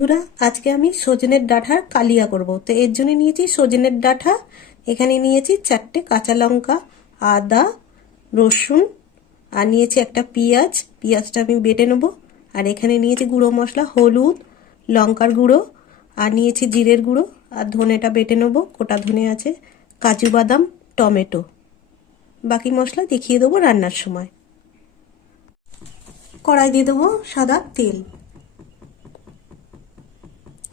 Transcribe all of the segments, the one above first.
বন্ধুরা, আজকে আমি সজনের ডাঁটার কালিয়া করব। তো এর জন্য নিয়েছি সজনের ডাঁটা, এখানে নিয়েছি 4টে কাঁচা লঙ্কা, আদা, রসুন, আর নিয়েছি একটা পেঁয়াজ। পেঁয়াজটা আমি বেটে নেব। আর এখানে নিয়েছি গুঁড়ো মশলা, হলুদ, লঙ্কার গুঁড়ো, আর নিয়েছি জিরের গুঁড়ো, আর ধনেটা বেটে নেব, গোটা ধনে আছে, কাজু বাদাম, টমেটো। বাকি মশলা দেখিয়ে দেবো রান্নার সময়। কড়াই দিয়ে দেবো সাদা তেল।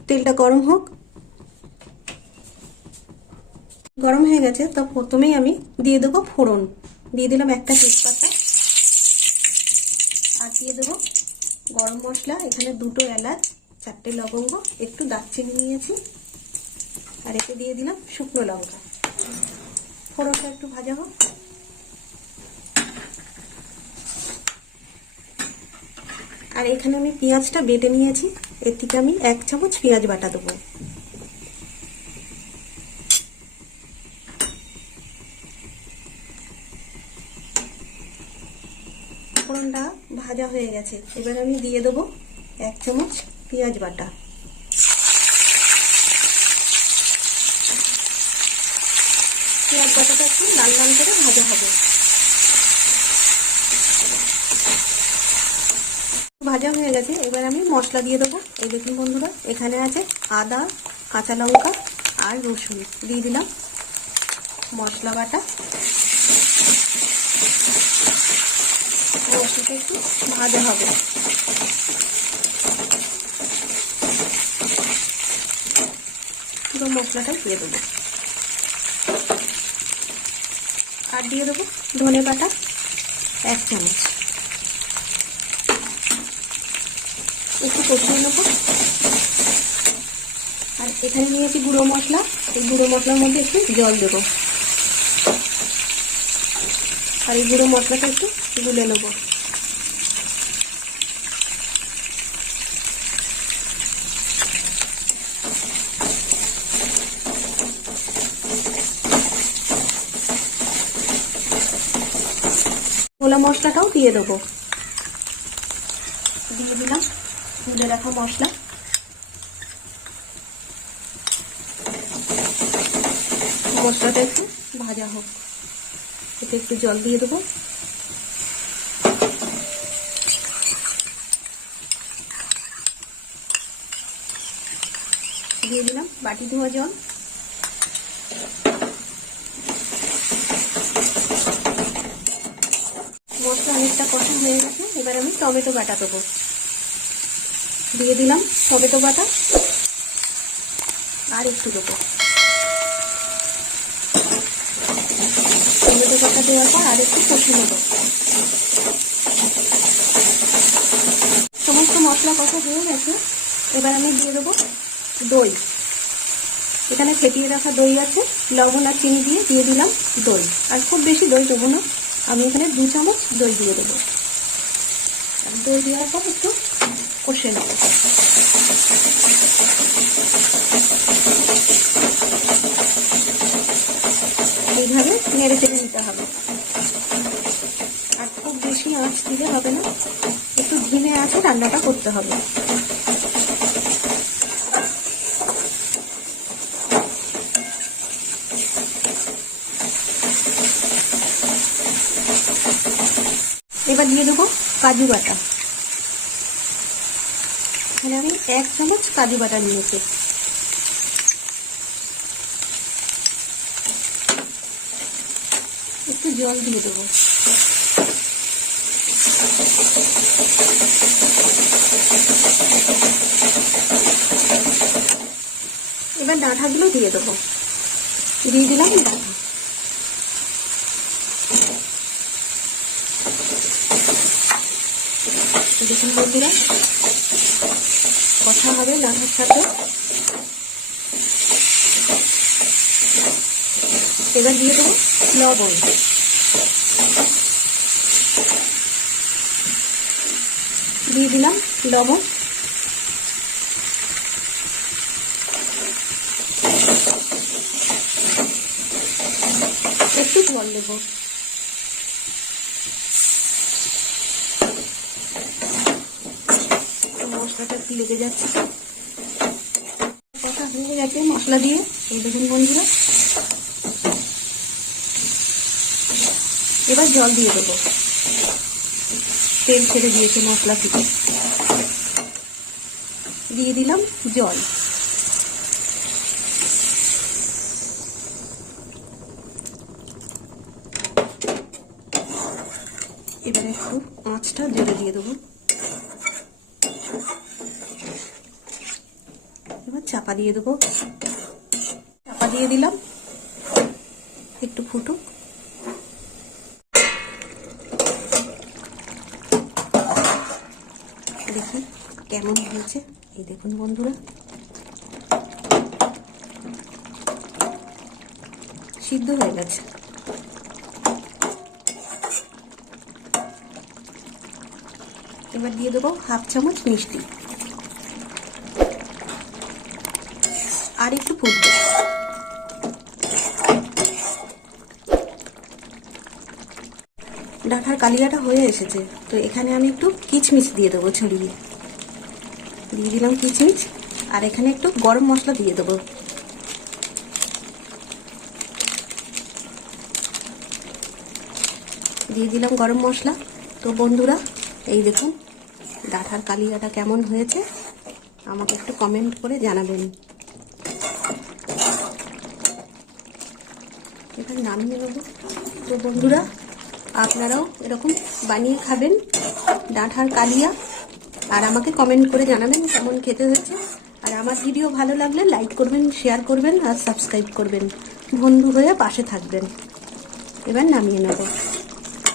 তেলটা গরম হোক। গরম হয়ে গেছে, তো প্রথমেই আমি দিয়ে দেবো ফোড়ন। দিয়ে দিলাম একটা তেজপাতা, আর দিয়ে দেবো গরম মশলা, এখানে 2টো এলাচ, 4টে লবঙ্গ, একটু দারচিনি নিয়েছি, আর এতে দিয়ে দিলাম শুকনো লঙ্কা। ফোড়নটা একটু ভাজা হোক। আর এখানে আমি পেঁয়াজটা বেটে নিয়েছি, এর থেকে আমি 1 চামচ পেঁয়াজ বাটা দেবো। ফোড়নটা ভাজা হয়ে গেছে, এবার আমি দিয়ে দেবো 1 চামচ পেঁয়াজ বাটা। পেঁয়াজ বাটাটা একটু লাল লাল করে ভাজা হবে। ভাজা হয়ে গেছে, এবার আমি মশলা দিয়ে দেবো। এই দেখুন বন্ধুরা, এখানে আছে আদা, কাঁচা লঙ্কা আর রসুন। দিয়ে দিলাম মশলা বাটা। মশলাটা একটু ভাজা হবে। পুরো মশলাটাই দিয়ে দেবো। আর দিয়ে দেবো ধনে বাটা 1 চামচ। একটু কষিয়ে নেবো। আর এখানে নিয়েছি গুঁড়ো মশলা, এই গুঁড়ো মশলার মধ্যে একটু জল দেবো। আর এই গুঁড়ো মশলাটা একটু গুলে নেবো। গোলা মশলাটাও দিয়ে দেবো। দিয়ে দিলাম গুলে রাখা মশলা। মশলাটা একটু ভাজা হোক, এতে একটু জল দিয়ে দেবো। দিয়ে দিলাম বাটি ধোয়া জল। মশলা অনেকটা কষা হয়ে গেছে, এবার আমি টমেটো বাটা দেবো। দিয়ে দিলাম টমেটো বাটা, আর একটু দেবো। টমেটো বাটা দেওয়ার পর আর একটু কষে নেব। সমস্ত মশলা কষা হয়ে গেছে, এবার আমি দিয়ে দেবো দই। এখানে ফেটিয়ে রাখা দই আছে, লবণ আর চিনি দিয়ে দিলাম দই। আর খুব বেশি দই দেবো না, আমি এখানে 2 চামচ দই দিয়ে দেবো। দই দেওয়ার পর একটু কষে নেব। এইভাবে নেড়ে চেড়ে নিতে হবে। আর খুব বেশি আঁচ দিলে হবে না, একটু ধিমে আঁচে রান্নাটা করতে হবে। এবার দিয়ে দেবো কাজু বাটা। এখানে আমি 1 চামচ কাজু বাটা নিয়েছি। একটু জল দিয়ে দেবো। এবার ডাঁটাগুলো দিয়ে দেবো। দিয়ে দিলাম ডাঁটা। দেখুন বন্ধুরা, কথা হবে ডাঁটার সাথে। এবার দিয়ে দেবো লবণ। দিয়ে দিলাম লবণ। একটু জল দেবো। মশলাটা একটু লেগে যাচ্ছে। হয়ে গেছে মশলা দিয়ে। এই দেখুন বন্ধুরা, এবার জল দিয়ে দেবো। তেল ছেড়ে দিয়েছে মশলা থেকে, দিয়ে দিলাম জল। এবারে একটু আঁচটা জোরে দিয়ে দেবো। এবার চাপা দিয়ে দেবো। চাপা দিয়ে দিলাম, একটু ফুটুক। দেখি কেমন হয়েছে। এই দেখুন বন্ধুরা, সিদ্ধ হয়ে গেছে। এবার দিয়ে দেবো 1/2 চামচ মিষ্টি, আর একটু ফুটবে। ডাঁটার কালিয়াটা হয়ে এসেছে, তো এখানে আমি একটু কিচমিচ দিয়ে দেবো ছড়িয়ে। দিয়ে দিলাম কিচমিচ, আর এখানে একটু গরম মশলা দিয়ে দেবো। দিয়ে দিলাম গরম মশলা। তো বন্ধুরা, এই দেখুন ডাঁটার কালিয়াটা কেমন হয়েছে আমাকে একটু কমেন্ট করে জানাবেন। এবার নামিয়ে নেব। তো বন্ধুরা, আপনারাও এরকম বানিয়ে খাবেন ডাঁটার কালিয়া, আর আমাকে কমেন্ট করে জানাবেন কেমন খেতে হয়েছে। আর আমার ভিডিও ভালো লাগলে লাইক করবেন, শেয়ার করবেন আর সাবস্ক্রাইব করবেন। বন্ধু হয়ে পাশে থাকবেন। এবার নামিয়ে নেব।